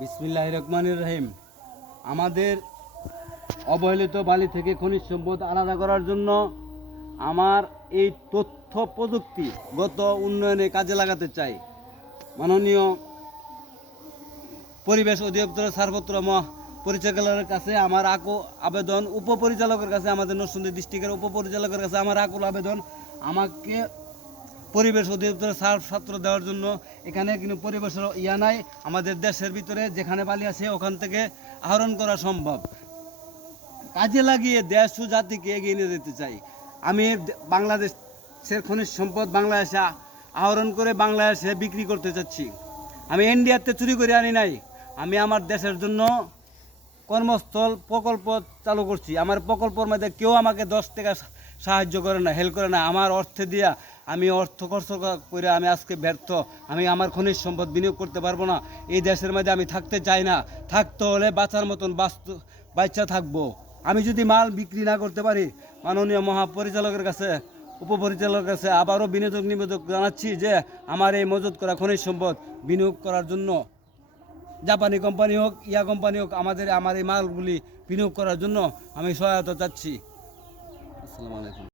বিসমিল্লাহির রহমানির রহিম। আমাদের অবহেলিত বালি থেকে খনিজ সম্পদ আলাদা করার জন্য আমার এই তথ্য প্রযুক্তিগত উন্নয়নে কাজে লাগাতে চাই। মাননীয় পরিবেশ অধিদপ্তরের ছাড়পত্র পরিচালকের কাছে আমার আবেদন, উপপরিচালকের কাছে, আমাদের নরসিংদী ডিস্ট্রিক্টের উপপরিচালকের কাছে আমার আকুল আবেদন, আমাকে পরিবেশ অধিদপ্তরের ছাড়পত্র দেওয়ার জন্য। এখানে কিন্তু পরিবেশের নাই, আমাদের দেশের ভিতরে যেখানে বালি আছে ওখান থেকে আহরণ করা সম্ভব। কাজে লাগিয়ে দেশ ও জাতিকে এগিয়ে নিয়ে যেতে চাই। আমি বাংলাদেশের খনিজ সম্পদ বাংলাদেশে আহরণ করে বাংলাদেশে বিক্রি করতে চাচ্ছি। আমি ইন্ডিয়াতে চুরি করে আনি নাই। আমি আমার দেশের জন্য কর্মস্থল প্রকল্প চালু করছি। আমার প্রকল্পের মধ্যে কেউ আমাকে 10 টাকা সাহায্য করে না, হেল্প করে না। আমার অর্থে দিয়া আমি অর্থ খরচ করে আমি আজকে ব্যর্থ। আমি আমার খনিজ সম্পদ বিনিয়োগ করতে পারবো না। এই দেশের মধ্যে আমি থাকতে চাই না। থাকতে হলে বাঁচার মতন বাচ্চা থাকবো। আমি যদি মাল বিক্রি না করতে পারি, মাননীয় মহাপরিচালকের কাছে, উপপরিচালকের কাছে আবারও নিবেদন জানাচ্ছি যে আমার এই মজুত করা খনিজ সম্পদ বিনিয়োগ করার জন্য, জাপানি কোম্পানি হোক, কোম্পানি হোক, আমার এই মালগুলি বিনিয়োগ করার জন্য আমি সহায়তা চাচ্ছি। আসসালামু আলাইকুম।